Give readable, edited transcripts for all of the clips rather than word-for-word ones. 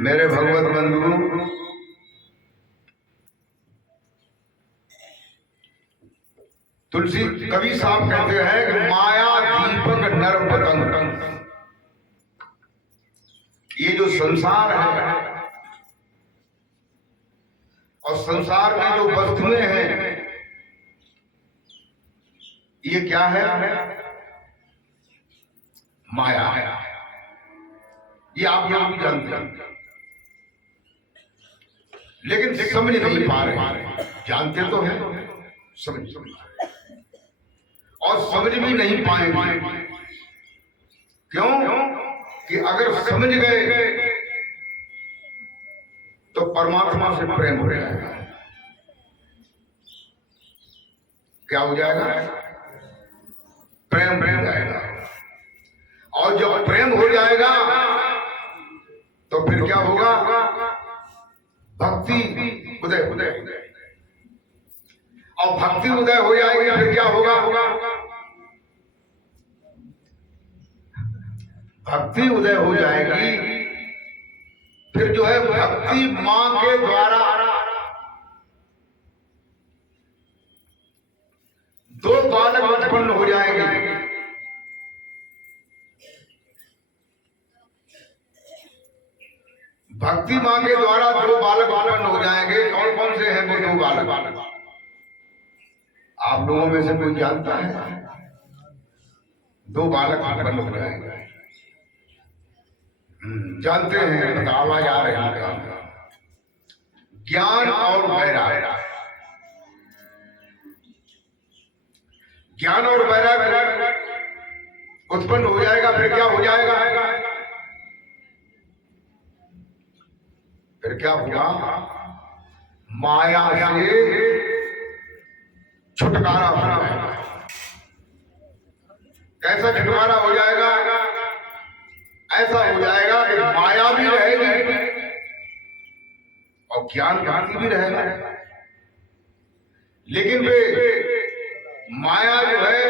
मेरे भगवत बंधु, तुलसी कवि साहब कहते हैं कि माया दीपक नर पतंग, ये जो संसार है और संसार में जो वस्तुएं हैं, ये क्या है? माया है। ये आप लोग भी जानते हैं, लेकिन समझ नहीं पा रहे। जानते तो हैं, समझ और समझ भी नहीं पाएंगे। क्यों? कि अगर समझ गए तो परमात्मा से प्रेम हो जाएगा। क्या हो जाएगा? प्रेम हो जाएगा। और जब प्रेम हो जाएगा तो फिर क्या होगा? भक्ति उदय हो जाएगी। और भक्ति उदय हो जाएगी, फिर क्या होगा? भक्ति उदय हो जाएगी, फिर जो है भक्ति मां के द्वारा दो बालक उत्पन्न हो जाएंगे। भक्ति मां के द्वारा दो बालक उत्पन्न हो जाएंगे। कौन कौन से हैं वो दो बालक? आप लोगों में से कोई जानता है? दो बालक उत्पन्न हो जाएंगे। जानते हैं, आवाज आ रही है। ज्ञान और वैराग। ज्ञान और वैराग उत्पन्न हो जाएगा, फिर क्या हो जाएगा? फिर क्या होगा? माया से छुटकारा हो जाएगा। कैसा छुटकारा हो जाएगा? ऐसा हो जाएगा कि माया भी रहेगी और ज्ञान भक्ति भी रहेगा। लेकिन वे माया जो है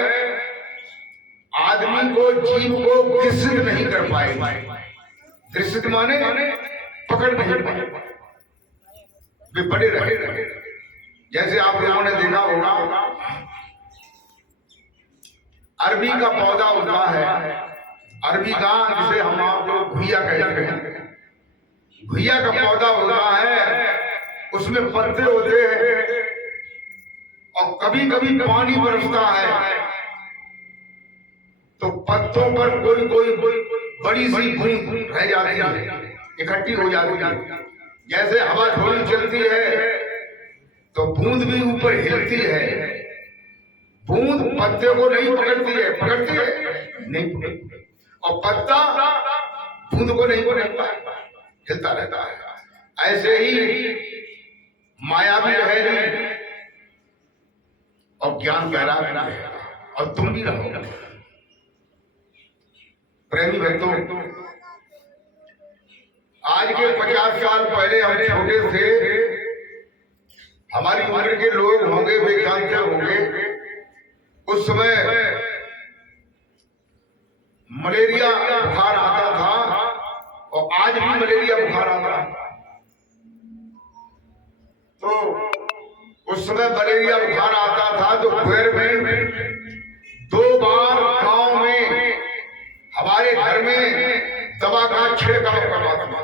आदमी को, जीव को ग्रसित नहीं कर पाएगी। ग्रसित माने पकड़ नहीं पाए, वे बड़े रहे। जैसे आप लोगों ने देखा होगा, अरबी का पौधा होता है, अरबी का, जिसे हम आप लोग घुइया कहते हैं। घुइया का पौधा होता है, उसमें पत्ते होते हैं और कभी कभी पानी बरसता है तो पत्तों पर कोई कोई बड़ी सी बूंद रह जाती है, इकट्ठी हो जाती है। जैसे हवा थोड़ी चलती है तो बूंद भी ऊपर हिलती है। बूंद पत्ते को नहीं पकड़ती है, पकड़ती है नहीं पकड़ती, और पत्ता बूंद को नहीं पकड़ता, हिलता रहता है। ऐसे ही माया भी रहेगी और ज्ञान वैराग भी रहेगा, और तुम भी रहोगे। प्रेमी भक्तों, आज के 50 साल पहले हम छोटे थे, हमारी उम्र के लोग होंगे, वे जानते होंगे, उस समय मलेरिया बुखार आता था और आज भी मलेरिया बुखार आता है। तो उस समय मलेरिया बुखार आता था तो फिर में 2 बार गांव में हमारे घर में दवा का छिड़काव करवाता था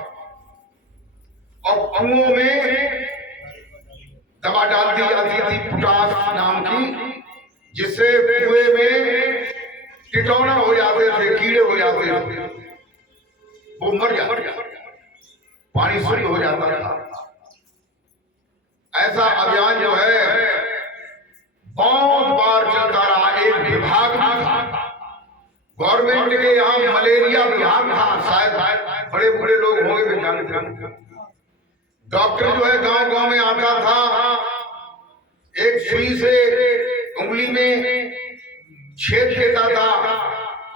और अंगों में दवा डाल दी जाती थी, पोटास नाम की, जिससे कुएं में कीटाणु हो जाते थे, कीड़े हो जाते थे, वो मर जाते, पानी शुद्ध हो जाता था। ऐसा अभियान जो है बहुत बार चलता रहा। एक विभाग भी था गवर्नमेंट के यहाँ मलेरिया विभाग था, शायद बड़े बड़े लोग होंगे भी जानते हैं। डॉक्टर जो है गांव गांव में आता था, एक सुई से उंगली में छेद देता था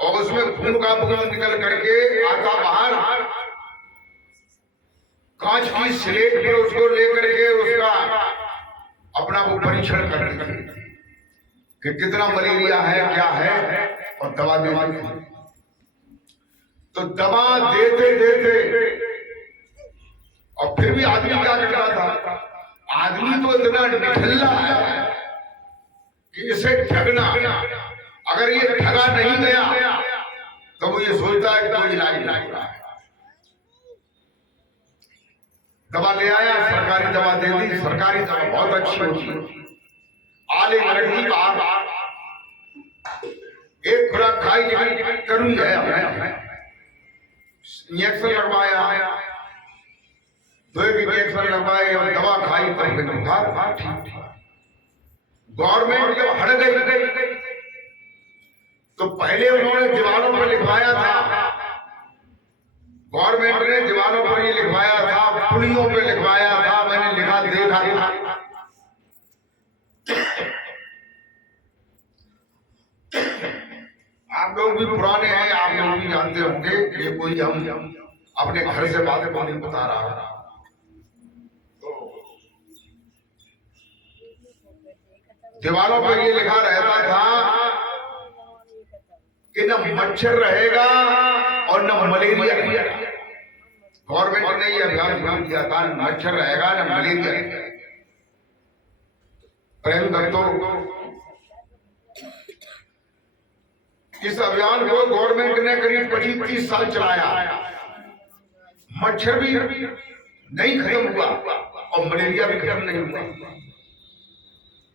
और उसमें खून का बूंद निकल करके आता बाहर, कांच की स्लेट पर उसको लेकर के उसका अपना वो परीक्षण करते थे कि कितना मलेरिया है, क्या है, और दवा देते थे। तो दवा देते देते और फिर भी आदमी क्या करता था, आदमी तो इतना निठल्ला है कि इसे ठगना, अगर ये ठगा नहीं गया तो वो ये सोचता है कि कोई इलाज नहीं हो रहा है। दवा ले आया, सरकारी दवा दे दी, सरकारी दवा बहुत अच्छी होती है, आले लड़की बाहर एक खुराक खाई करूँ है, इंजेक्शन लगवाया, दो एक इंजेक्शन लगवाए और दवा खाई तो फिर बुखार ठीक था। गवर्नमेंट जब हट गई तो पहले उन्होंने दीवारों पर लिखवाया था, गवर्नमेंट ने दीवारों पर ये लिखवाया था, पुड़ियों पे लिखवाया था, मैंने लिखा देखा था, आप लोग भी पुराने हैं, आप लोग भी जानते होंगे कि कोई हम अपने घर से बातें नहीं बता रहा है। दीवारों पर ये लिखा रहता था कि न मच्छर रहेगा और न मलेरिया रहेगा। गवर्नमेंट ने ये अभियान किया था, न मच्छर रहेगा न मलेरिया रहेगा। प्रेम भक्तों, इस अभियान को गवर्नमेंट ने करीब 25-30 साल चलाया, मच्छर भी नहीं खत्म हुआ और मलेरिया भी खत्म नहीं हुआ।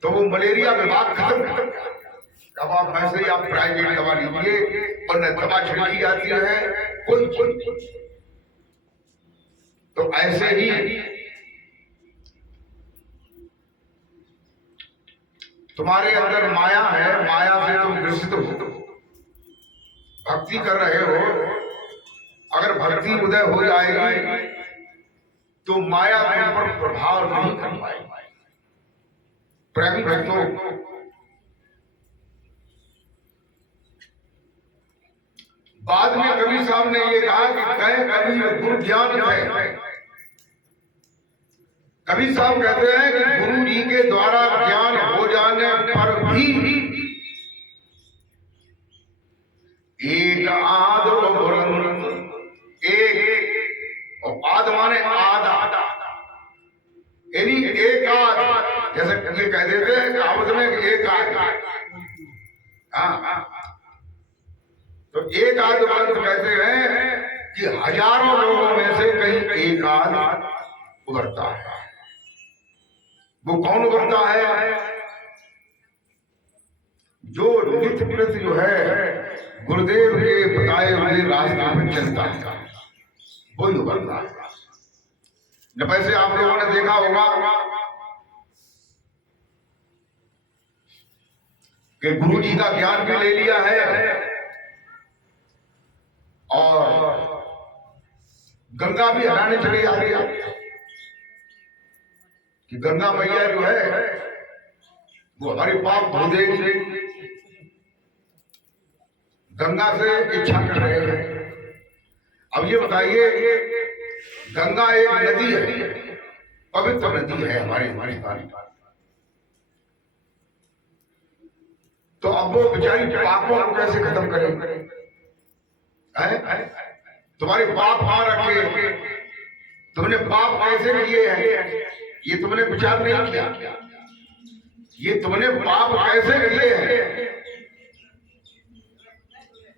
तो वो मलेरिया विभाग खत्म। अब आप वैसे ही आप प्राइवेट दवा लीजिए और न दवा छिड़की जाती है कोई, तो ऐसे ही तुम्हारे अंदर माया है, माया से तुम ग्रसित हो, भक्ति कर रहे हो, अगर भक्ति उदय हो जाएगी तो माया तुम पर प्रभाव नहीं कर पाएगी। प्रेमी भक्तों, बाद में कबीर साहब ने ये कहा कि कहे कबीर गुरु ज्ञान है। कबीर साहब कहते हैं कि गुरु जी के द्वारा ज्ञान हो जाने पर भी एक आद एक आद माने आधा, यानी एक आध, जैसे ये कह देते हैं कहावत में एक आध, हाँ, तो एक आध ग्रंथ कहते हैं कि हजारों लोगों में से कहीं एक आध उभरता है। वो कौन उभरता है? जो नित्य प्रति जो है गुरुदेव के बताए हुए रास्ते पर चलता है, वही उभरता है। न वैसे आप लोगों ने देखा होगा कि गुरु जी का ज्ञान भी ले लिया है और गंगा भी हराने चले जाते हैं कि गंगा मैया जो है वो हमारे पाप धो देगी। गंगा से इच्छा कर रहे हैं। अब ये बताइए, गंगा एक नदी है, पवित्र नदी है हमारी पानी, तो अब वो बेचारी पापों को कैसे खत्म करें? तुम्हारे पाप कहाँ रखे? तुमने पाप कैसे किए हैं ये तुमने विचार नहीं किया। ये तुमने पाप कैसे किए हैं?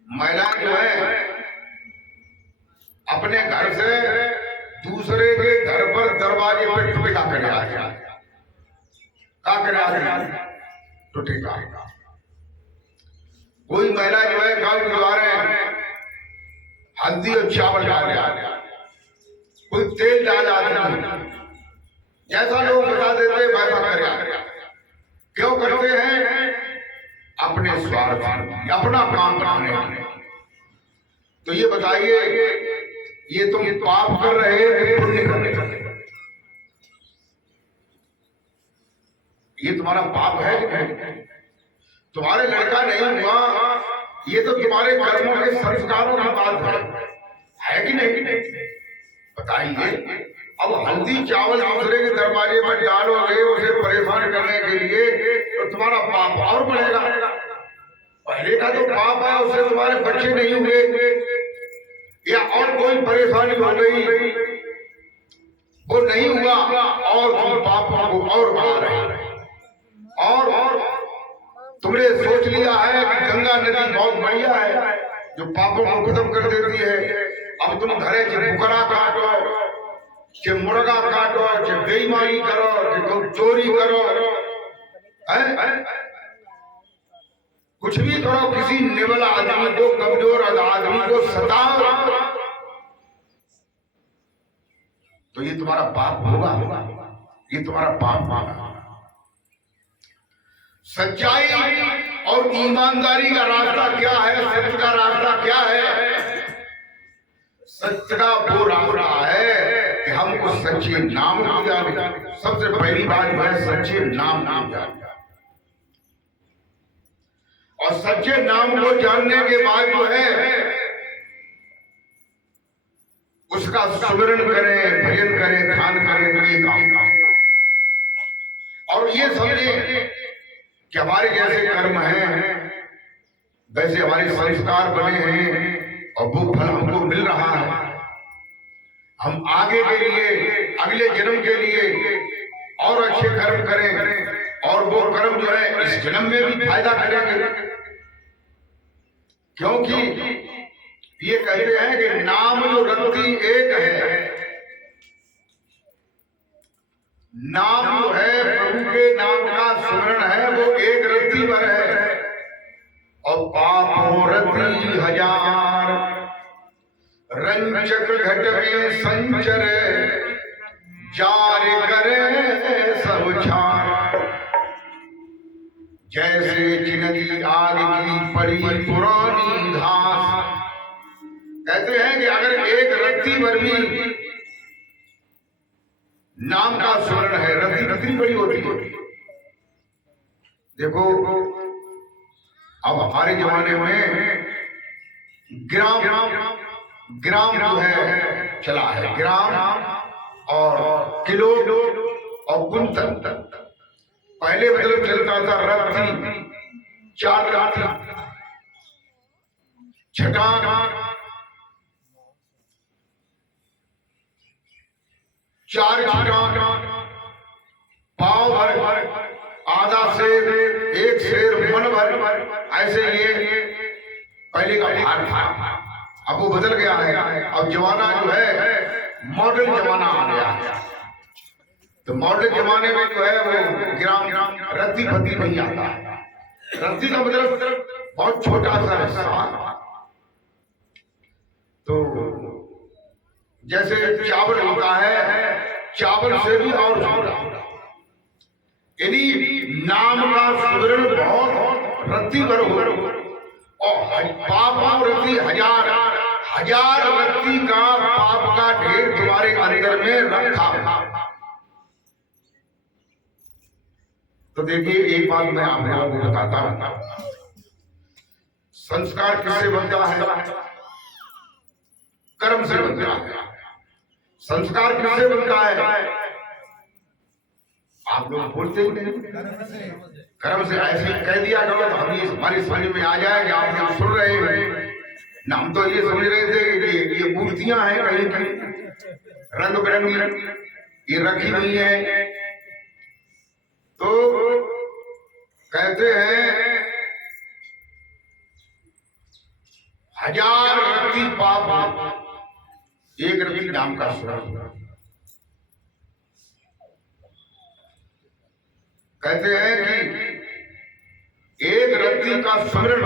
महिला जो है अपने घर से दूसरे के घर पर दरवाजे पर टुटका करे आ गया, क्या करे आ गया? टुटका। कोई महिला जो है गांव गुजारे हल्दी और चावल डाल दिया, कोई तेल डाल आती, जैसा लोग बता देते वैसा कर। क्यों करते हैं? अपने स्वार्थ, अपना काम बनाने के लिए। तो ये बताइए, ये तुम पाप कर रहे हो पुण्य कर रहे हो? ये तुम्हारा पाप है कि नहीं? तुम्हारे लड़का नहीं हुआ, ये तो तुम्हारे कर्मों के संस्कारों की बात है कि नहीं? बताइए। अब हल्दी चावल दूसरे के दरवाजे पर डालोगे उसे परेशान करने के लिए, तो तुम्हारा पाप और बढ़ेगा। पहले का जो पाप है उससे तुम्हारे बच्चे नहीं हुए या और कोई परेशानी हो गई, वो नहीं हुआ और तुम पापों को और बढ़ा रहे हो। और तुमने सोच लिया है कि गंगा नदी बहुत बढ़िया है जो पापों को खत्म कर देती है। अब तुम घरे बुकरा काटो, कि मुर्गा काटो, कि बेईमानी करो, कि तुम चोरी करो, कुछ भी करो, किसी निवल आदमी को, कमजोर आदमी को सताओ, तो ये तुम्हारा पाप होगा, ये तुम्हारा पाप होगा। सच्चाई और ईमानदारी का रास्ता क्या है? सत्य का रास्ता क्या है? सत्य का वो रास्ता है कि हमको सच्चे नाम को जाने। सबसे पहली बात है सच्चे नाम जाने, और सच्चे नाम को जानने के बाद जो है उसका सुमिरन करें, भजन करें, ध्यान करें, ये काम। और ये समझे कि हमारे जैसे कर्म हैं, वैसे हमारे संस्कार बने हैं और वो फल हमको मिल रहा है। हम आगे के लिए, अगले जन्म के लिए और अच्छे कर्म करें, और वो कर्म जो है इस जन्म में भी फायदा करेंगे। क्योंकि ये कहते हैं कि नाम जो रत्ती एक है, नाम जो है प्रभु के नाम का स्मरण है, वो एक रत्ती भर है, और पापों रत्ती हजार, रंजक घट में संचर, जार करे सब छार, जैसे चिनकी आग की पड़ी पुरानी घास। कहते हैं कि अगर एक रत्ती भर भी नाम का स्मरण है, रत्ती कितनी बड़ी होती है। देखो अब हमारे जमाने में ग्राम जो है चला है, ग्राम और किलो और कुंतल। पहले मतलब चलता था रत्ती, 4 रत्ती, छटाक, 4 छटाक, पाव भर, आधा सेर, 1 सेर, मन भर, ऐसे ये पहले का भार था। अब वो बदल गया है, अब जमाना जो है मॉडर्न जमाना आ गया है। तो मॉडर्न जमाने में जो है वो ग्राम रत्ती फत्ती नहीं आता। रत्ती का मतलब बहुत छोटा सा हिस्सा। तो जैसे चावल होता है, चावल से भी और छोटा, यदि नाम का सुदृढ़ बहुत रत्ती भर हो, और पाप रत्ती हजार रत्ती का पाप का ढेर तुम्हारे अंदर में रखा। तो देखिए एक बात मैं आपको बताता हूं, संस्कार किससे बनता है? कर्म से बनता है। संस्कार किससे बनता है? आप लोग बोलते ही नहीं, कर्म से। ऐसे कह दिया करो तो हम हमारी समझ में आ जाएगा, आप लोग सुन रहे हैं ना। हम तो ये समझ रहे थे कि ये मूर्तियां हैं कहीं की रंग बिरंगी ये रखी हुई है। तो कहते हैं 1000 रत्ती पाप, 1 रत्ती नाम का स्मरण। कहते हैं कि 1 रत्ती का स्मरण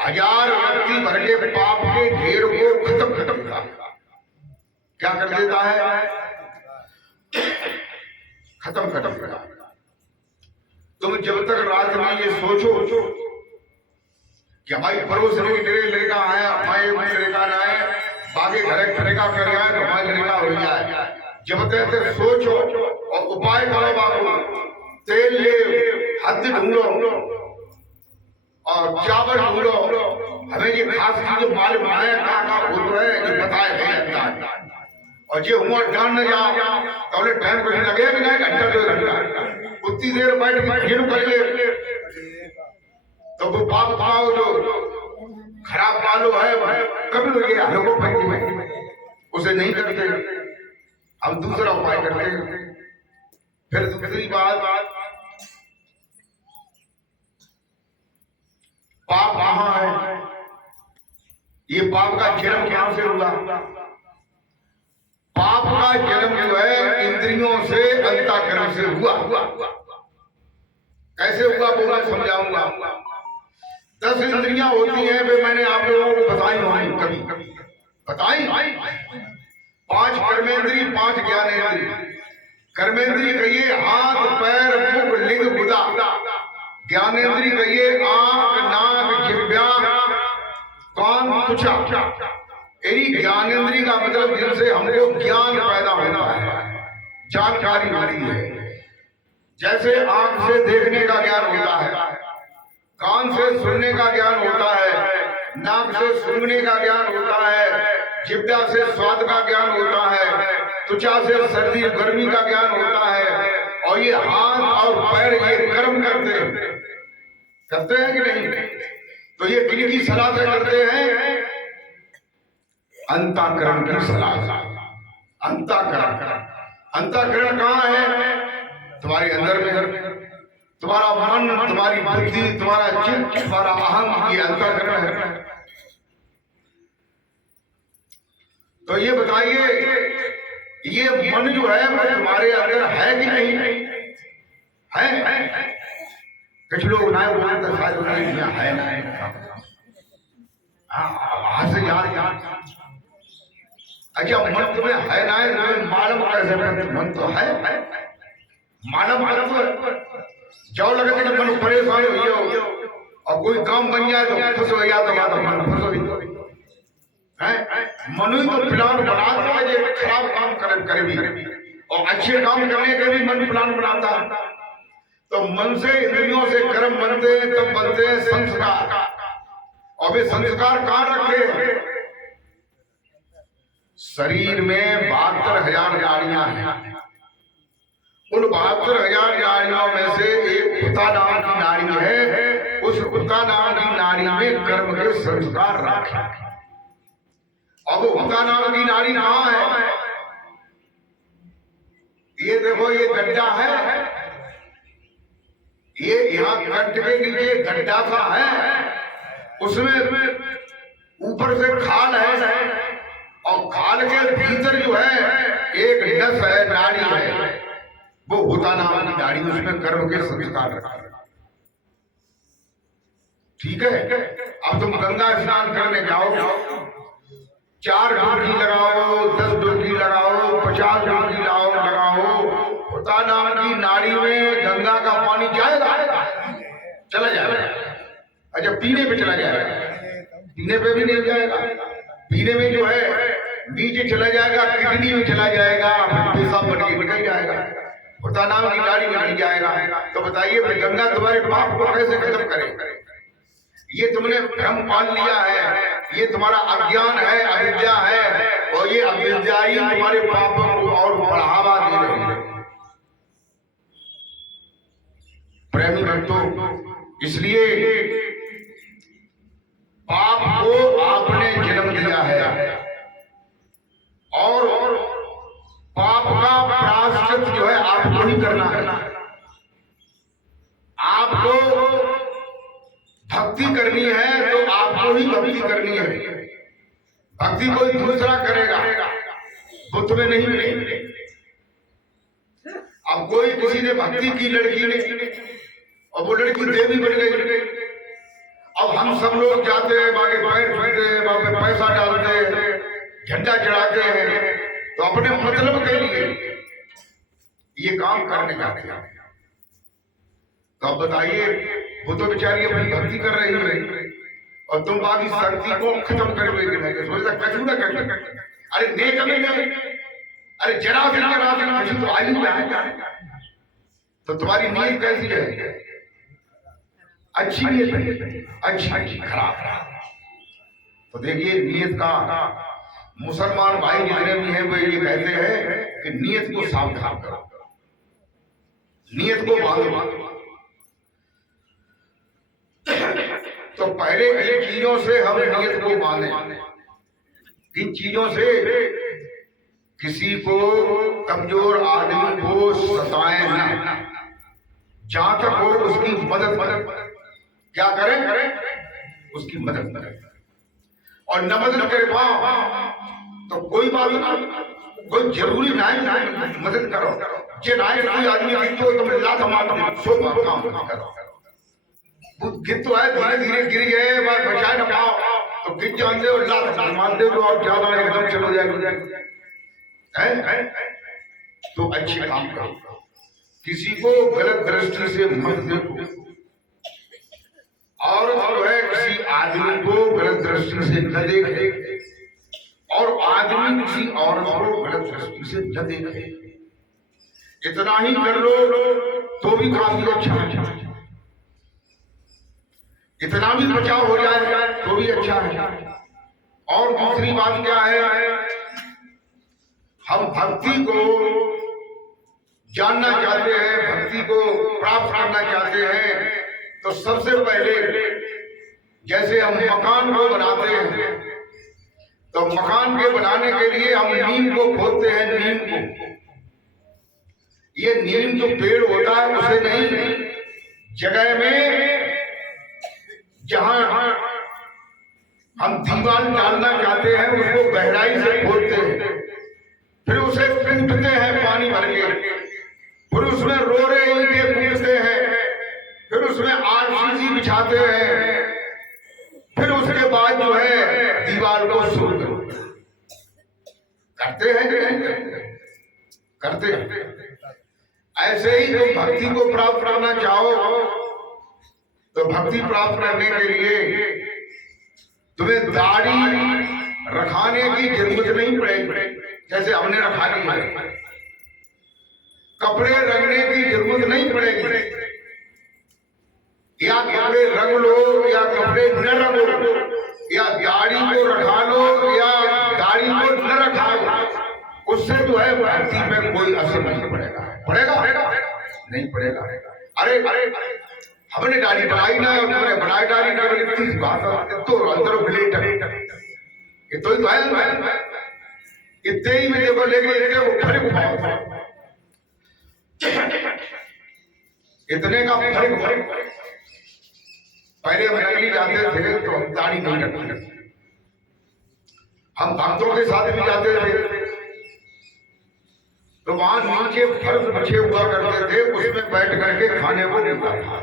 1000 रत्ती भर के पाप के ढेर को खत्म क्या कर देता है? खत्म कर। तुम जब तक रात में ये सोचो कि हमारी पड़ोस में मेरे लड़का आए, हमारे लड़का ना आए, बाकी घर लड़का कर रहा है तो हमारे लड़का हो जाए। जब तक सोचो और उपाय करो बाबू, तेल ले, हल्दी ढूंढो और चावल ढूंढो, हमें ये खास चीज मालूम है कहाँ बोल रहे हैं कि बताए है। और ये उम्र जान न जाओ तो टाइम कुछ लगेगा कि नहीं, घंटा 2 घंटा उतनी देर बैठ के फिर करिए तो वो पाप पाओ जो खराब मालूम है कभी लगे लोगों में उसे नहीं करते, हम दूसरा उपाय करते। फिर दूसरी बात, पाप कहाँ है, ये पाप का जन्म कहां से हुआ? पाप का जन्म जो है इंद्रियों से, अंतःकरण से हुआ। कैसे हुआ वो मैं समझाऊंगा। 10 इंद्रियां होती हैं, वे मैंने आप लोगों को बताई होंगी, कभी बताई। 5 कर्मेंद्री, 5 ज्ञानेंद्री। कर्मेंद्री कहिए हाथ, पैर, मुख, लिंग, गुदा। ज्ञानेंद्री कहिए आंख, नाक, जिह्वा, कान, त्वचा। यही ज्ञानेंद्री का मतलब जिनसे हमको ज्ञान पैदा होता है, जानकारी होती है। जैसे आंख से देखने का ज्ञान होता है, कान से सुनने का ज्ञान होता है, नाक से सूंघने का ज्ञान होता है, जिह्वा से स्वाद का ज्ञान होता है, त्वचा से सर्दी गर्मी का ज्ञान होता है, और ये हाथ और पैर ये कर्म करते हैं कि नहीं? तो ये किनकी सलाह से करते हैं? अंतःकरण की सलाह। अंतःकरण कहाँ है? तुम्हारे अंदर में। तुम्हारा मन, तुम्हारी बुद्धि, तुम्हारा चित्त, तुम्हारा अहम, ये अंतःकरण है। तो ये बताइए, ये मन जो है वो तुम्हारे अंदर है कि नहीं है? कुछ लोग ना बोलते शायद है ना, हाँ से यार अच्छा मन तुम्हें है ना, मालूम कैसे? मन तो है, मालूम जाओ लगता कि मन परेशान हो और कोई काम बन जाए तो खुश हो जाए, तो मन खुश हो है। मन ही तो प्लान बनाता है, ये खराब काम करे भी और अच्छे काम करने के भी मन प्लान बनाता है। तो मन से, इंद्रियों से कर्म बनते हैं, तब बनते हैं संस्कार। और वे संस्कार कहाँ रखे? शरीर में 72,000 नाड़ियां हैं। उन 72,000 नाड़ियों में से एक उता नाम की नाड़ी है। उस उता नाम की नाड़ी में कर्म के संस्कार रखे। अब उता नाम की नाड़ी कहाँ है? ये देखो, ये गड्ढा है, ये यहाँ कंठ के नीचे गड्ढा सा है, उसमें ऊपर से खाल है और खाल के भीतर जो है एक नस है, नाड़ी है, वो होता नाम की नाड़ी, उसमें कर्म के संस्कार रखा। ठीक है। अब तुम गंगा स्नान करने जाओ, 4 डुबकी लगाओ, 10 डुबकी लगाओ, 50 डुबकी लगाओ, होता नाम की नाड़ी में गंगा का पानी जाएगा, चला जाएगा। अच्छा पीने पे चला जाएगा? पीने पे भी नहीं जाएगा। पीने में जो है नीचे चला जाएगा, किडनी में चला जाएगा, पेशाब बन के निकल जाएगा, होता नाम की नाड़ी में नहीं जाएगा। तो बताइए भाई, गंगा तुम्हारे पाप को कैसे खत्म करे? ये तुमने भ्रम पाल लिया है, ये तुम्हारा अज्ञान है, अविद्या है, और ये अविद्या ही तुम्हारे पापों को और बढ़ावा दे रही है। प्रेमी भक्तों, इसलिए पाप को आपने जन्म दिया है और पाप का प्रायश्चित जो है आपको ही करना है। आपको भक्ति करनी है तो आपको ही भक्ति करनी है। भक्ति कोई दूसरा करेगा, वो तुम्हें नहीं मिलेगी। अब कोई किसी ने भक्ति की, लड़की ने, और वो लड़की देवी बन गई। अब हम सब लोग जाते हैं, बाकी पैर छूते हैं, वहां पे पैसा डालते हैं, झंडा चढ़ाते हैं, तो अपने मतलब के लिए ये काम करने जाते हैं। तो अब बताइए, वो तो बेचारी अपनी भक्ति कर रही है और तुम बाकी शक्ति को खत्म कर दोगे। सोचा कछु ना कर, अरे नेक में नहीं, अरे जरा जरा रात तो आई जाए। तो तुम्हारी नीयत कैसी है? अच्छी नीयत, अच्छी खराब। तो देखिए नीयत का मुसलमान भाई जितने भी हैं वो ये कहते हैं कि नीयत को सावधान करो, नीयत को बांधो। तो पहले इन चीजों से हम नीयत को बांधें, इन चीजों से किसी को, कमजोर आदमी को सताएं ना, जहां तक हो उसकी मदद क्या करें, उसकी मदद करें। और न मदद करे तो कोई बात नहीं, कोई जरूरी नहीं मदद करो। जे नाय कोई आदमी तो तुम लात मार सो काम करो, गिर तो है धीरे धीरे गिर गए, बचाए ना पाओ तो गिर जानते हो, लात मारते हो और ज्यादा एकदम चलो जाएगी है। तो अच्छे काम करो, किसी को गलत दृष्टि से मत देखो, और जो है किसी आदमी को गलत दृष्टि से न देखे, और आदमी किसी औरत को गलत दृष्टि से न देखे। इतना ही कर लो तो भी काफी अच्छा है, इतना भी बचाव हो जाए तो भी अच्छा है। और दूसरी बात क्या है, हम भक्ति को जानना चाहते हैं, भक्ति को प्राप्त करना चाहते हैं, तो सबसे पहले जैसे हम मकान को बनाते हैं, तो मकान के बनाने के लिए हम नीम को खोदते हैं। नीम को, ये नीम जो पेड़ होता है उसे नहीं, जगह में जहां हम दीवार डालना चाहते हैं उसको गहराई से खोदते हैं, फिर उसे कूटते हैं पानी भर के, फिर उसमें रोरे ईंटें कूटते हैं, फिर उसमें आरसीसी बिछाते हैं, फिर उसके बाद जो है दीवार को शुरू करते हैं। ऐसे ही तुम भक्ति को प्राप्त करना चाहो तो भक्ति प्राप्त करने के लिए तुम्हें दाढ़ी रखाने की जरूरत नहीं पड़ेगी, जैसे हमने रखा ली है। कपड़े रंगने की जरूरत नहीं पड़ेगी, या कपड़े रंग लो या कपड़े न रंगो, या दाढ़ी को रखा लो या दाढ़ी को न रखा लो, उससे जो है भक्ति में कोई असर नहीं पड़ेगा। नहीं पड़ेगा। अरे हमने दाढ़ी बनाई ना, तुमने बनाई दाढ़ी ना, इतनी बात तो अंदर ब्लेड ये तो है, इतने ही में देखो लेके वो फर्क इतने का फर्क। पहले हम नकली जाते थे तो हम दाढ़ी नहीं रखते, हम भक्तों के साथ भी जाते थे तो वहां नीचे फर्श बिछे हुआ करते थे, उसमें बैठ करके खाने को मिलता था।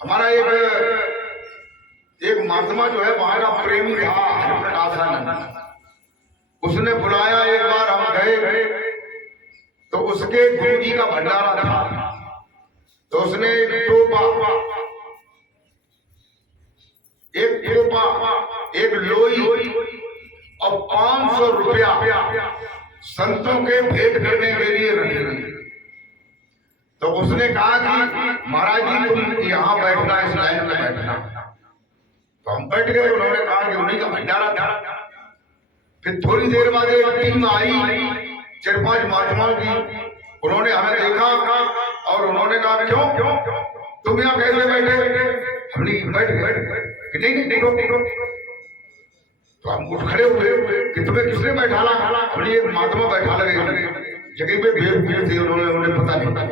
हमारा एक महात्मा जो है वहां का प्रेमी था, हरिप्रकाशानंद, उसने बुलाया। एक बार हम गए तो उसके गुरु जी का भंडारा था, तो उसने एक टोपा, एक लोई और 500 रुपया संतों के भेंट करने के लिए रखे। तो उसने कहा कि महाराज जी तुम यहाँ बैठना, इस लाइन में बैठना। तो हम बैठ गए। उन्होंने कहा कि उन्हीं का भंडारा था। फिर थोड़ी देर बाद एक टीम आई 4-5 महात्माओं की, उन्होंने हमें देखा और उन्होंने कहा क्यों तुम यहाँ कैसे बैठे? हमने बैठ गए कि नहीं। तो हम उठ खड़े हुए कि तुम्हें किसने बैठाला? हमने एक महात्मा बैठा लगे जगह पे भीड़ थी, उन्होंने पता नहीं था।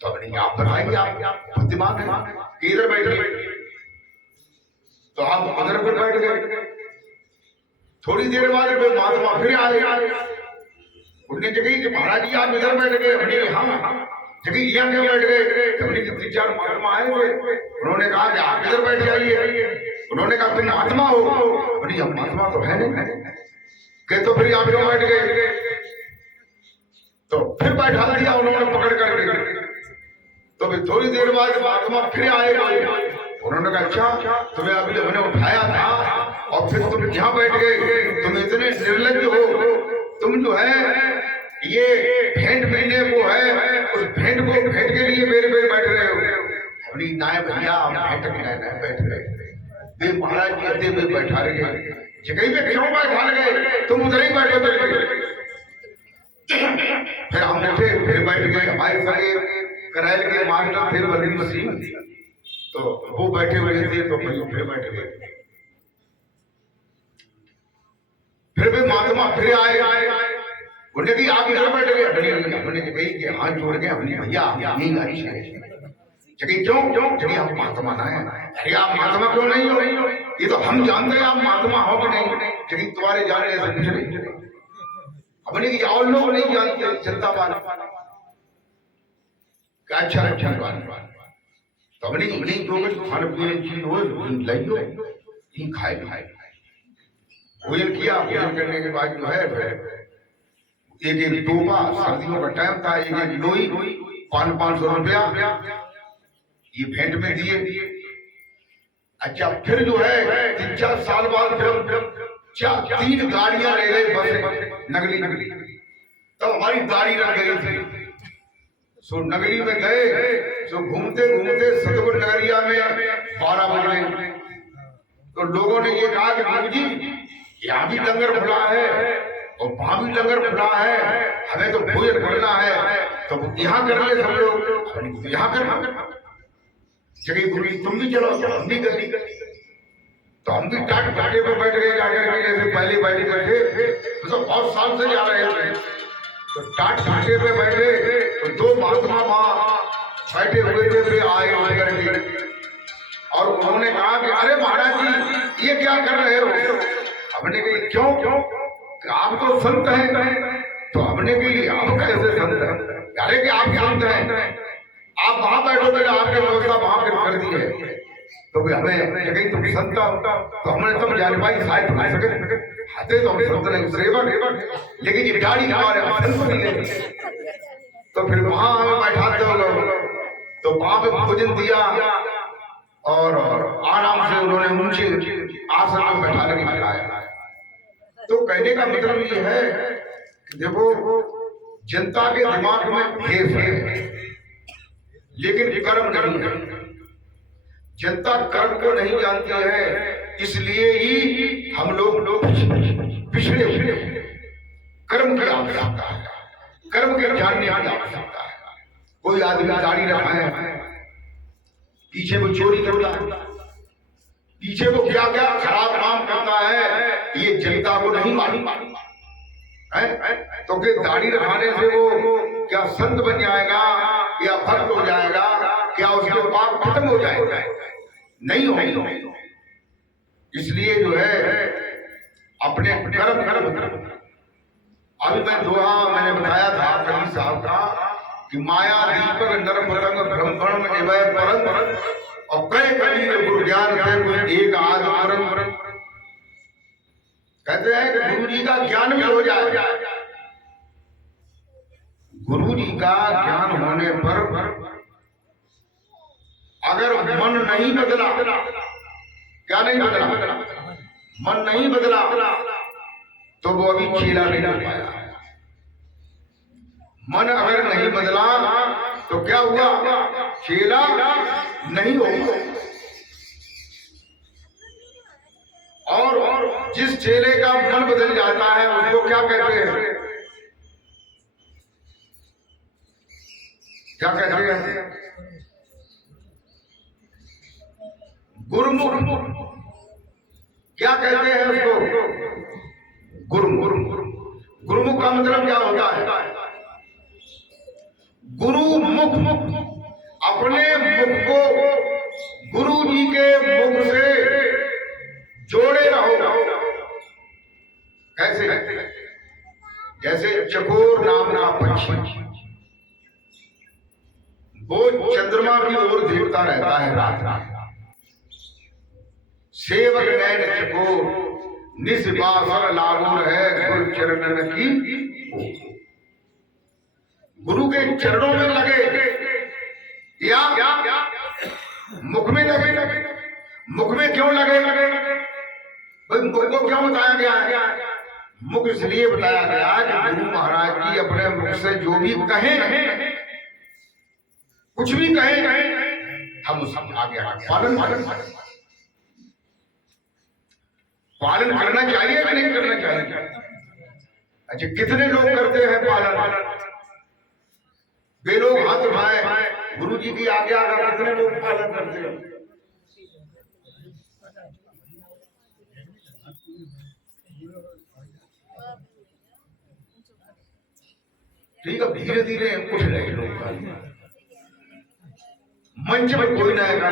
तो हमने आप बताइए, आप बुद्धिमान है, इधर बैठे। तो हम उधर पर बैठ गए। थोड़ी देर बाद महात्मा फिर आए, उन्होंने जगह कि महाराज जी आप इधर बैठ गए। हमने हाँ जगह यहाँ क्यों बैठ गए? हमने 3-4 महात्मा आए थे, उन्होंने कहा कि आप इधर बैठ जाइए। उन्होंने कहा तुम महात्मा हो? बोली हम महात्मा तो है नहीं। कि तो फिर आप क्यों बैठ गए? तो फिर बैठा दिया उन्होंने पकड़ कर। तो फिर थोड़ी देर बाद महात्मा फिर आए, उन्होंने कहा अच्छा तुम्हें अभी हमने उठाया था और फिर तुम यहाँ बैठ गए, तुम इतने निर्लज्ज हो, तुम जो है ये भेंट महीने को है उस भेंट के लिए मेरे पे बैठ रहे हो। अपनी नाय भैया हम भेंट के बैठ गए, वे महाराज जी अड्डे में बैठा रहे जगह में क्यों बैठा गए, तुम उधर ही बैठे बैठे। फिर हम बैठे, फिर बैठ गए। हमारे संगे करैल के मास्टर थे वलीम मसीह, तो वो बैठे हुए थे, तो फिर बैठ गए। फिर भी महात्मा फिर आए, उन्हें कि आप इधर बैठ गए। हमने भाई के हाथ जोड़ के हमने भैया यही अच्छे जगह क्यों जगह आप महात्मा ना है। अरे आप महात्मा क्यों नहीं हो, ये तो हम जानते हैं आप महात्मा हो कि नहीं, जगह तुम्हारे जानने से कुछ नहीं, अपने की और लोग नहीं जानते। जनता वाला अच्छा अच्छा तो अपनी जो खाने पीने चीज हो लाइयो ही खाए भोजन किया। भोजन करने के बाद जो है एक टोपा, सर्दियों का टाइम था, एक लोई 500 रुपया ये भेंट में दिए। अच्छा फिर जो है 3-4 साल बाद फिर 3 गाड़ियां ले गए बस नगरी, तब हमारी गाड़ी रख गई थी। सो नगरी में गए, सो घूमते घूमते सतगुरु नगरिया में 12 बज गए। तो लोगों ने ये कहा कि गुरु जी यहाँ भी लंगर खुला है और वहां भी लंगर खुला है, हमें तो भोजन करना है, तो यहाँ कर ले सब लोग, यहाँ कर जगह गुरु जी तुम भी चलो, हम भी कर। तो हम भी टाट घाटे पे बैठ गए जाकर के, जैसे पहले बैठे बैठे तो बहुत साल से जा रहे थे। तो टाट घाटे पे बैठे तो 2 महात्मा वहां बैठे हुए थे, वे आए होकर के और उन्होंने कहा कि अरे महाराज जी ये क्या कर रहे हो। हमने कही क्यों आप तो संत हैं। तो हमने कही आप कैसे संत हैं। अरे कि आप संत हैं, आप वहां बैठो, तो आपने व्यवस्था वहां कर दी है, तो हमें कहीं तुम संत होता तो हमने तुम जाने पाई शायद बना सके हाथे तो हम संत नहीं सेवक, लेकिन ये गाड़ी हमारे संत नहीं है। तो फिर वहां हमें बैठाते हो, तो वहां पे भोजन दिया और आराम से उन्होंने ऊंचे आसन में बैठा के खिलाया। तो कहने का मतलब ये है कि देखो जनता के दिमाग में भेद है लेकिन कर्म नहीं है। जनता कर्म को नहीं जानती है, इसलिए ही हम लोग पिछड़े हुए। कर्म की आवश्यकता है, कर्म के जानने की आवश्यकता है। कोई आदमी दाढ़ी रखा है, पीछे वो चोरी करता है, पीछे वो क्या क्या खराब काम करता है, ये जनता को नहीं मालूम है। तो कि दाढ़ी रखाने से वो क्या संत बन जाएगा या भक्त हो जाएगा, क्या उसके पाप खत्म हो जाएगा? नहीं हो। इसलिए जो है अपने कर्म अभी मैं दोहा मैंने बताया था कवि साहब का कि माया दीपक नर पतंग ब्रह्मण में निवय परम और कई कवि गुरु ज्ञान है एक आदि कहते हैं कि गुरु जी का ज्ञान भी हो जाए। गुरु जी का ज्ञान होने पर अगर मन नहीं बदला, क्या नहीं बदला, मन नहीं बदला तो वो अभी चेला नहीं हो पाया। मन अगर नहीं बदला तो क्या हुआ, चेला नहीं होगा। और जिस चेले का मन बदल जाता है उसको क्या कहते हैं, क्या कहते हैं, गुरुमुख। क्या कहते हैं उसको, गुरुमुख का मतलब क्या होता है, गुरुमुख। अपने मुख को गुरु जी के मुख से जोड़े रहो। कैसे, जैसे चकोर नाम का पक्षी वो चंद्रमा की ओर देखता रहता है रात रात। सेवक नैन चकोर निस्बासर लागोर है गुरु चरणन की। गुरु के चरणों में लगे या मुख में लगे, मुख में क्यों लगे? भाई मुख को क्यों बताया गया है? मुख इसलिए बताया गया कि गुरु महाराज जी अपने मुख से जो भी कहें, कुछ भी कहें, हम उसका आगे पालन पालन करना चाहिए कि नहीं करना चाहिए? अच्छा, कितने लोग करते हैं पालन? वे लोग हाथ उठाए, गुरु जी की आज्ञा का कितने लोग पालन करते हैं? ठीक है, धीरे धीरे उठ रहे लोग। मंच पर कोई ना आएगा,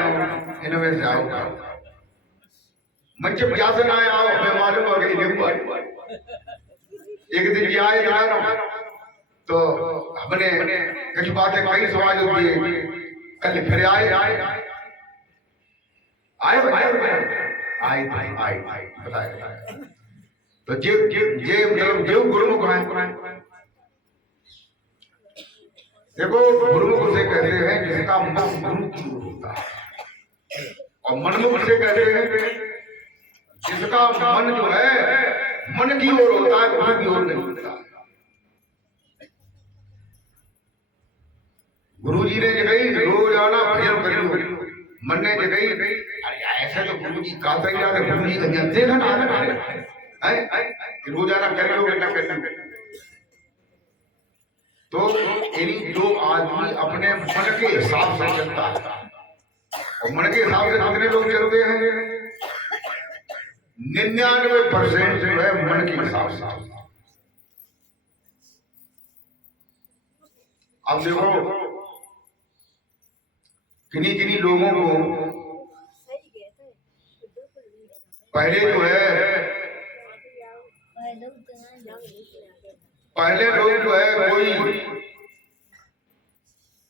इनमें से आओ, मंच पर क्या से ना आओ, हमें मालूम हो गई। एक दिन ये आए ना, तो हमने कुछ बातें कई समाज होती है, कल फिर आए बताए तो जे मतलब जो गुरुमुख है। देखो, गुरुमुख से कहते हैं जिसका मुख गुरु की ओर होता है, और मनमुख से कहते हैं जिसका मन जो है मन की ओर होता है, गुरु की ओर नहीं होता। गुरु जी ने जगही रोजाना भजन करियो, मन ने जगही अरे ऐसे तो गुरु जी गाता ही जाते, गुरु जी का देखा ना रोजाना करियो ना करियो। तो यानी जो आदमी अपने मन के हिसाब से चलता है, और मन के हिसाब से कितने लोग चलते हैं? 99% जो है मन के हिसाब से। अब देखो, किन्हीं किन्हीं लोगों को पहले जो है, पहले लोग जो है कोई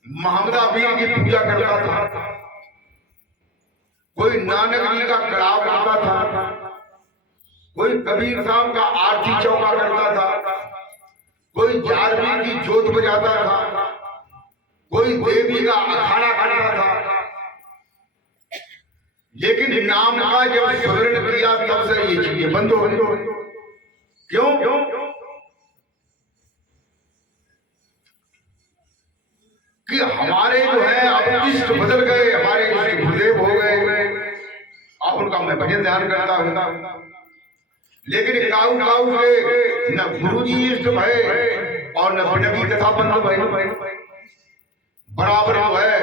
मोहम्मदा पीर की पूजा करता था, कोई नानक जी का कड़ाव करता था, कोई कबीर साहब का आरती चौका करता था, कोई जारवीर की जोत बजाता था, कोई देवी का अखाड़ा करता था। लेकिन नाम का जब स्मरण किया तब से ये चीजें बंद हो गई। क्यों? कि हमारे जो है अब इष्ट बदल गए, हमारे इष्ट गुरुदेव हो गए। अब उनका मैं भजन ध्यान करता हूं, लेकिन काऊ काऊ के न गुरु जी इष्ट भय और न नबी तथा बंधु भय। बराबर जो है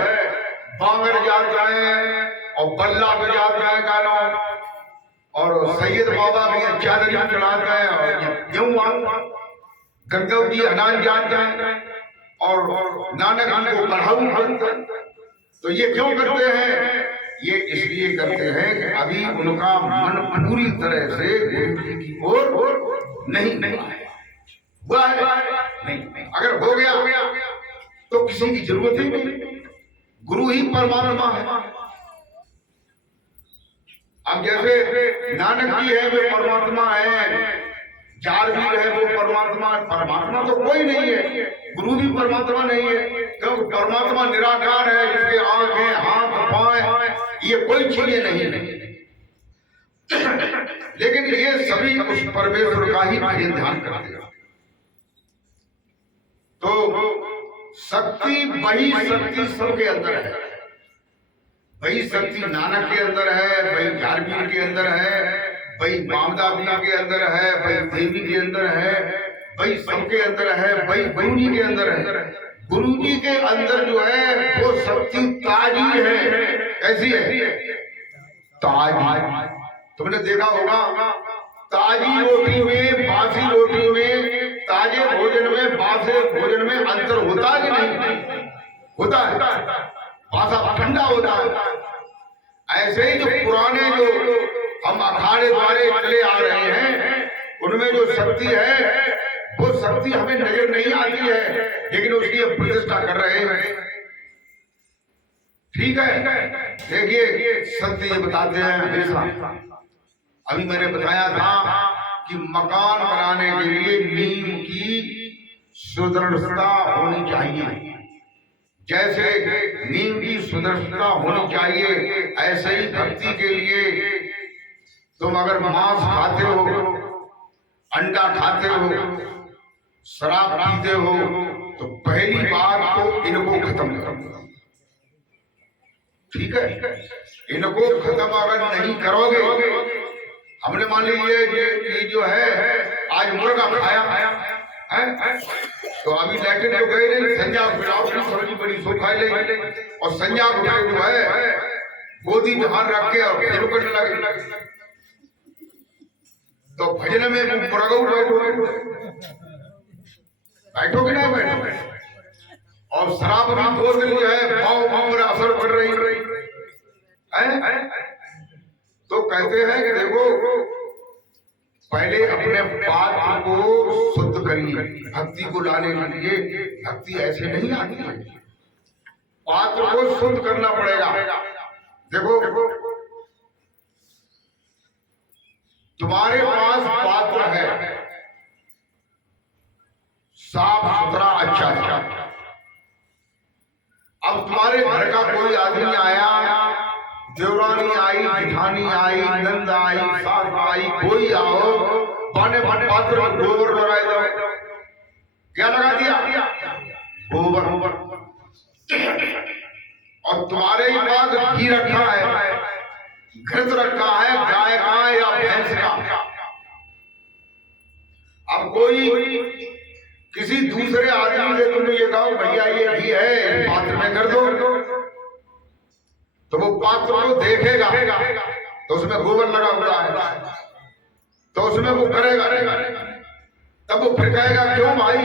बांगर जाता है और बल्ला बजाता है गाना, और सैयद बाबा की चादर चढ़ाता है, और यूं गंगव जी अनाज जाता है, और नानक जी को पढ़ाऊ। तो ये क्यों करते हैं? ये इसलिए करते हैं कि अभी उनका मन पूरी तरह से गुरु जी की ओर नहीं हुआ है। नहीं, अगर हो गया तो किसी की जरूरत ही नहीं, गुरु ही परमात्मा है। अब जैसे नानक जी है वे परमात्मा है, जारवीर है वो परमात्मा, परमात्मा तो कोई नहीं है, गुरु भी परमात्मा नहीं है, क्योंकि परमात्मा निराकार है, जिसके आंखें हाथ पांव ये कोई चीजें नहीं है। लेकिन ये सभी उस परमेश्वर का ही भजन ध्यान करते हैं। तो शक्ति, वही शक्ति सबके अंदर है, वही शक्ति नानक के अंदर है, वही जारवीर के अंदर है, वही मामदा पीर के अंदर है, वही देवी के अंदर है, वही सबके अंदर है, वही गुरु जी के अंदर है। गुरु जी के अंदर जो है वो शक्ति ताजी है। कैसी है? ताजी। तुमने देखा होगा ताजी रोटी में, बासी रोटी में, ताजे भोजन में, बासे भोजन में अंतर होता है कि नहीं? होता है। बासा ठंडा होता है। ऐसे ही जो पुराने जो हम अखाड़े द्वारे चले आ रहे हैं, उनमें जो शक्ति है वो शक्ति हमें नजर नहीं आती है, लेकिन उसकी हम प्रतिष्ठा कर रहे हैं। ठीक है, देखिए सत्य ये बताते हैं हमेशा। अभी मैंने बताया था कि मकान बनाने के लिए नींव की सुदृढ़ता होनी चाहिए। जैसे नीम की सुदर्शनता होनी चाहिए, ऐसे ही भक्ति के लिए तुम अगर मांस खाते हो, अंडा खाते हो, शराब पीते हो, तो पहली बात तो इनको खत्म करो। ठीक है, इनको खत्म अगर नहीं करोगे, हमने मान लीजिए ये जो है आज मुर्गा खाया है, तो अभी लैट्रिन तो गए नहीं, संजा बिलाव की सब्जी बड़ी सो खा ले, और संजा उठा जो है गोदी में हाथ रख के और भजन करने लगे, तो भजन में मुर्गा बैठो कि नहीं बैठो, और शराब भी 2 दिन जो है भाव पर असर पड़ रही है। तो कहते हैं कि देखो पहले अपने पात्र को शुद्ध करिए, भक्ति को लाने के लिए भक्ति ऐसे नहीं आती है, पात्र को शुद्ध करना पड़ेगा। देखो तुम्हारे पास पात्र है साफ सुथरा अच्छा अच्छा, अब तुम्हारे घर का कोई आदमी आया, देवरानी आई, जिठानी आई, नंद आई, सास आई, कोई आओ, बाने पात्र गोबर लगा दो, क्या लगा दिया? गोबर। और तुम्हारे ही पास घी रखा है, घृत रखा है, गाय का या भैंस का। अब कोई किसी दूसरे आदमी से तुम ये कहो भैया ये घी है पात्र में कर दो, तो वो पात्र को देखेगा तो उसमें गोबर लगा हुआ है, तो उसमें वो करेगा, तब वो फिर कहेगा क्यों भाई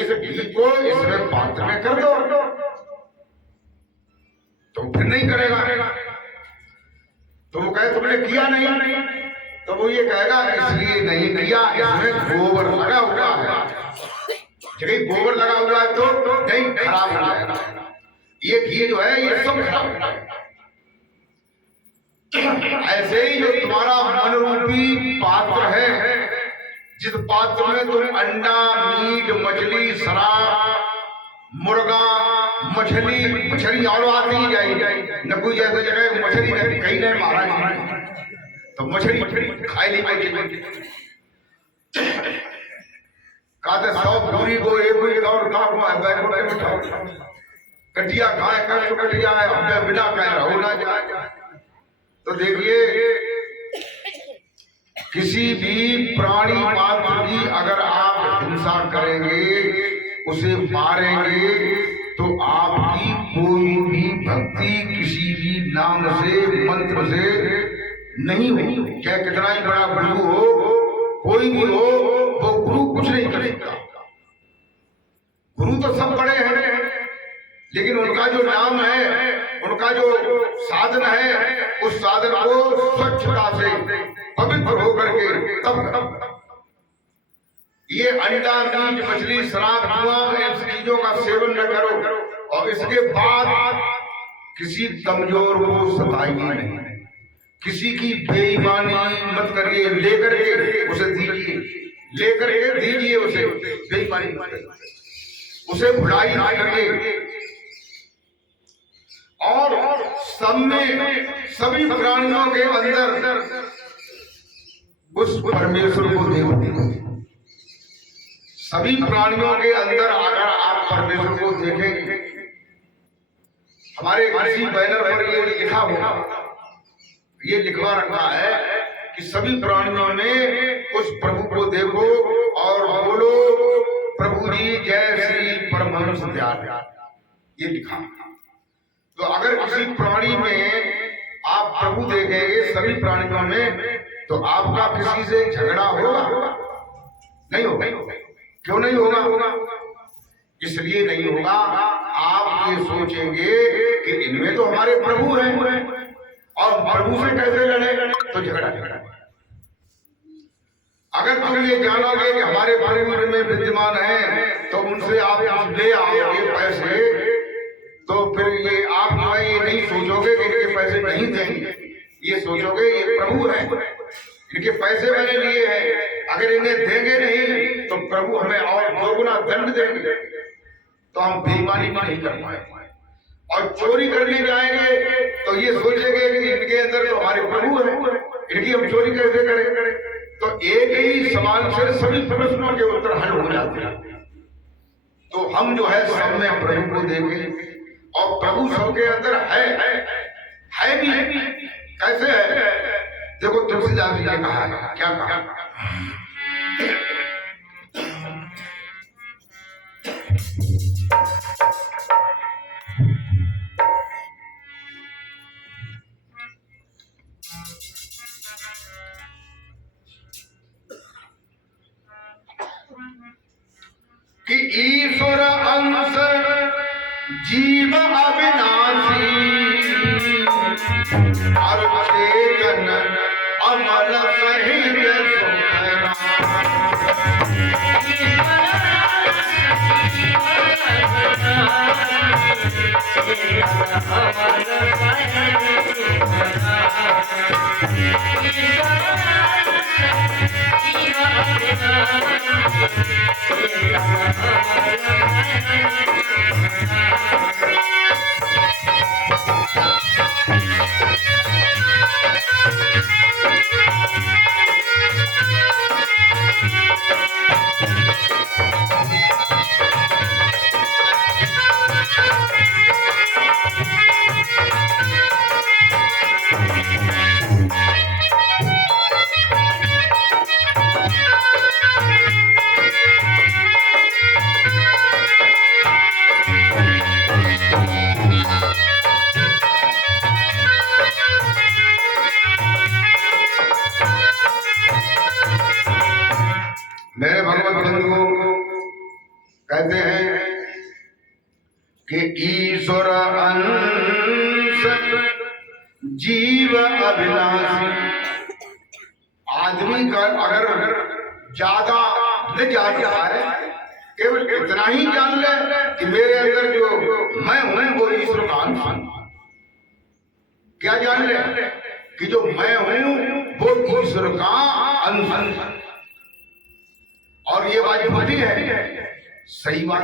इस घी को इसमें पात्र में कर दो, तो फिर नहीं करेगा। तो वो कहे तुमने किया नहीं, तो वो ये कहेगा इसलिए नहीं किया, इसमें गोबर लगा हुआ है, जब गोबर लगा हुआ है तो नहीं खराब हो जाएगा, ये घी जो है ये सब खराब हो जाएगा। ऐसे ही जो तुम्हारा मन रूपी पात्र है, जिस पात्र में तुम अंडा, मीट, मछली, शराब, मुर्गा, मछली और आती ही जाएगी, न कोई जैसे जगह मछली नहीं, कहीं नहीं महाराज, तो मछली खाई नहीं पाएगी। कहते 100 पूरी को एक और कटिया खाए कर कटिया है, हमें बिना कहे रहो ना जाए। तो देखिए किसी भी प्राणी मात्र की अगर आप हिंसा करेंगे, उसे मारेंगे, तो आपकी कोई भी भक्ति किसी भी नाम से मंत्र से नहीं होगी, चाहे कितना ही बड़ा गुरु हो, कोई भी हो, वो गुरु कुछ नहीं कर सकता। गुरु तो सब बड़े हैं, लेकिन उनका जो नाम है, उनका जो साधन है, उस साधन को स्वच्छता से पवित्र होकर के तब ये अंडा, मीट, मछली, शराब, जुआ, इन चीजों का सेवन न करो, और इसके बाद किसी कमजोर को सताइए नहीं, किसी की बेईमानी मत करिए, लेकर के उसे दीजिए, लेकर के दीजिए उसे, बेईमानी मत करिए, उसे बुराई ना करिए। और सब में सभी प्राणियों के अंदर उस परमेश्वर को देखो, सभी प्राणियों के अंदर अगर आप परमेश्वर को देखेंगे, हमारे किसी बैनर पर ये लिखा हुआ, ये लिखवा रखा है कि सभी प्राणियों में उस प्रभु को देखो और बोलो प्रभु जी जय श्री परमहंस दयाल, ये लिखा। तो अगर किसी प्राणी में आप प्रभु देखेंगे सभी प्राणियों में, तो आपका किसी से झगड़ा होगा? नहीं होगा। क्यों नहीं होगा? इसलिए नहीं होगा, आप ये सोचेंगे कि इनमें तो हमारे प्रभु हैं, और प्रभु से कैसे लड़े, तो झगड़ा। अगर तुम ये जानोगे कि हमारे प्रभु में विद्यमान है, तो उनसे आप ले आओगे पैसे, तो फिर ये आप जो है ये नहीं सोचोगे कि इनके पैसे नहीं देंगे, ये सोचोगे ये प्रभु है, इनके पैसे मैंने लिए हैं, अगर इन्हें देंगे नहीं तो प्रभु हमें और दोगुना दंड देंगे, तो हम बेईमानी नहीं कर पाएंगे। और चोरी करने जाएंगे तो ये सोचेंगे कि इनके अंदर तो हमारे प्रभु है, इनकी हम चोरी कैसे करें। तो एक ही सवाल से सभी प्रश्नों के उत्तर हल हो जाते हैं। तो हम जो है सब में प्रभु को देखें और प्रभु सबके अंदर है भी। कैसे है देखो, तुलसीदास जी ने कहा है, क्या कहा? कि ईश्वर अंश जीव अविनाशी हर चेतन अमल सहित मेरे भगवत बंधुओं कहते हैं कि ईश्वर अंश जीव अविनाशी। आदमी का अगर ज्यादा न जानता है, केवल इतना ही जान ले कि मेरे अंदर जो मैं हूं वो ईश्वर का अंश। क्या जान ले कि जो मैं हूं वो ईश्वर का अंश। और ये बात होती है, सही बात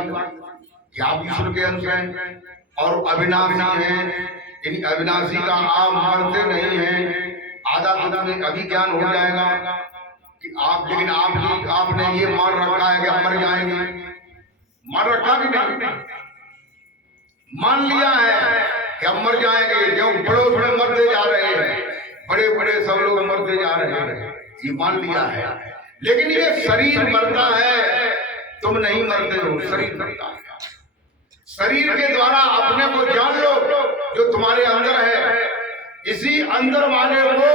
कि आप ईश्वर के अंश हैं और अविनाशी हैं। इन अविनाशी का आप मानते नहीं हैं। आधा तुम्हें अभी ज्ञान हो जाएगा कि आप, लेकिन आपने ये मान रखा है कि हम मर जाएंगे। मान रखा कि नहीं? मान लिया है कि हम मर जाएंगे। जो बड़े मरते जा रहे हैं, बड़े सब लोग मरते जा रहे हैं, ये मान लिया है। लेकिन ये शरीर मरता है, तुम नहीं मरते हो, शरीर मरता है। शरीर के द्वारा अपने को जान लो जो तुम्हारे अंदर है। इसी अंदर वाले को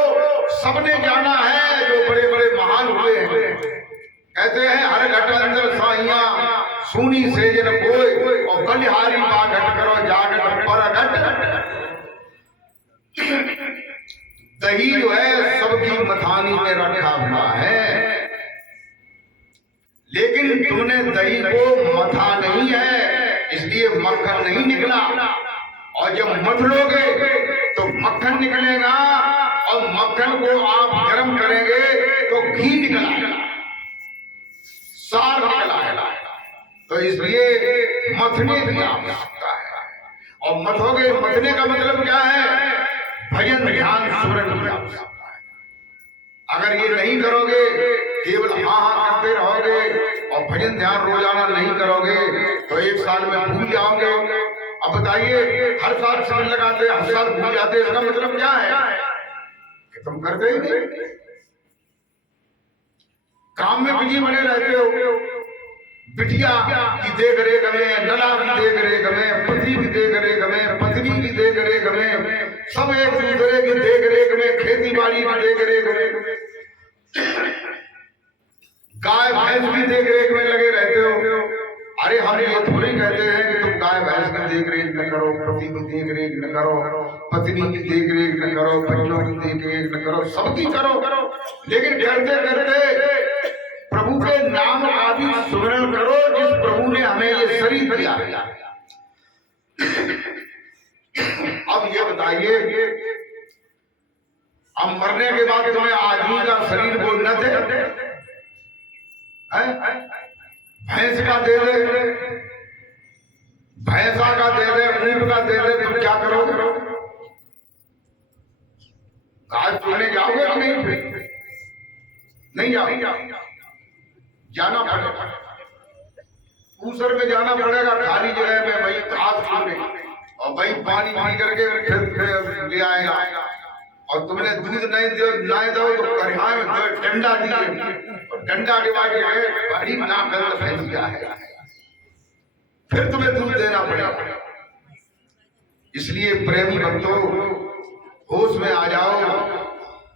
सबने जाना है जो बड़े बड़े महान हुए हैं। कहते हैं हर घट अंदर साइया सुनी से जन कोई, और बलिहारी बाघट करो जागट पर घट। दही जो है सबकी मथानी में रखा हुआ है, लेकिन तुमने दही को मथा नहीं है, इसलिए मक्खन नहीं निकला। और जब मथ लोगे तो मक्खन निकलेगा, और मक्खन को आप गर्म करेंगे तो घी निकलेगा, सार निकलेगा। तो इसलिए मथने की आवश्यकता है। और मथोगे, मथने का मतलब क्या है? भजन ध्यान सुमरन की आवश्यकता है। अगर ये नहीं करोगे, केवल हाँ करते रहोगे और भजन ध्यान रोजाना नहीं करोगे तो एक साल में भूल जाओगे। अब बताइए, हर साल शिविर लगाते, हर साल भूल जाते, इसका मतलब क्या है कि तुम करते ही नहीं, काम में बिजी बने रहते हो। बिटिया की देख रेख में, लला की देख रेख में, पति की देख रेख में, पत्नी की देख रेख में, सब एक दूसरे की देख रेख में, खेती बाड़ी की देख रेख में, गाय भैंस की देख रेख में लगे रहते हो। अरे हम ये थोड़ी कहते हैं कि तुम गाय भैंस की देख रेख न करो, पति की देख रेख न करो, पत्नी की देख रेख न करो, बच्चों की देख रेख न करो, सबकी करो। लेकिन करते करते प्रभु के नाम आदि सुमरण करो, जिस प्रभु ने हमें ये शरीर दिया। अब ये बताइए, अब मरने के बाद तुम्हें आदमी का शरीर को न दे, भैंस का दे दे, भैंसा का दे दे, ऊंट का दे दे, तो क्या करोगे? घास चुनने जाओगे कि नहीं? फिर नहीं जाओगे, जाना पड़ेगा, ऊसर में जाना पड़ेगा, खाली जगह में वही घास चुने और वही पानी पी करके फिर ले आएगा। और तुमने दूध नहीं दो तो करिहा में डंडा दिए, और डंडा के बाद बड़ी नाकल फैल गया है, फिर तुम्हें दूध देना पड़ेगा। इसलिए प्रेमी भक्तों, होश में आ जाओ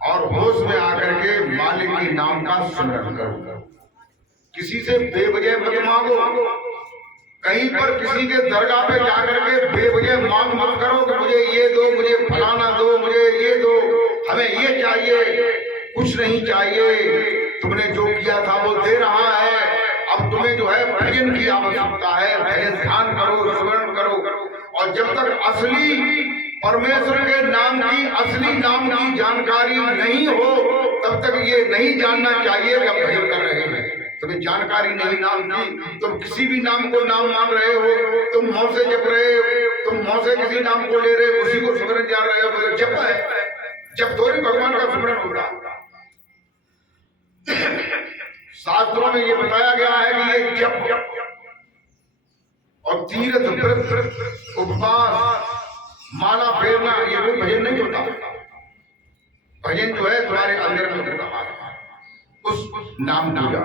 और होश में आकर के मालिक के नाम का स्मरण करो। किसी से बेवजह मत मांगो, कहीं पर किसी के दरगाह पे जाकर के बेवजह मांग मत करो कि मुझे ये दो, मुझे फलाना दो, मुझे ये दो, हमें ये चाहिए। कुछ नहीं चाहिए, तुमने जो किया था वो दे रहा है। अब तुम्हें जो है भजन की आवश्यकता है, भजन ध्यान करो, स्मरण करो। और जब तक असली परमेश्वर के नाम की, असली नाम की जानकारी नहीं हो, तब तक ये नहीं जानना चाहिए कि हम भजन कर रहे हैं। तुम्हें जानकारी नहीं नाम की, तुम किसी भी नाम को नाम मान रहे हो, तुम मुंह से जप रहे हो, तुम मुंह से किसी नाम को ले रहे हो, उसी को सुमरन जान रहे हो, तो जप है। जब थोड़ी भगवान का सुमरन होगा। शास्त्रों में ये बताया गया है कि ये जप और तीर्थ, व्रत, उपवास, माला फेरना, ये कोई भजन नहीं होता। भजन जो है तुम्हारे अंदर में होता है, उस नाम पूजा।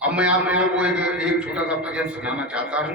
अब मैं आप लोगों को एक छोटा सा भजन सुनाना चाहता हूँ।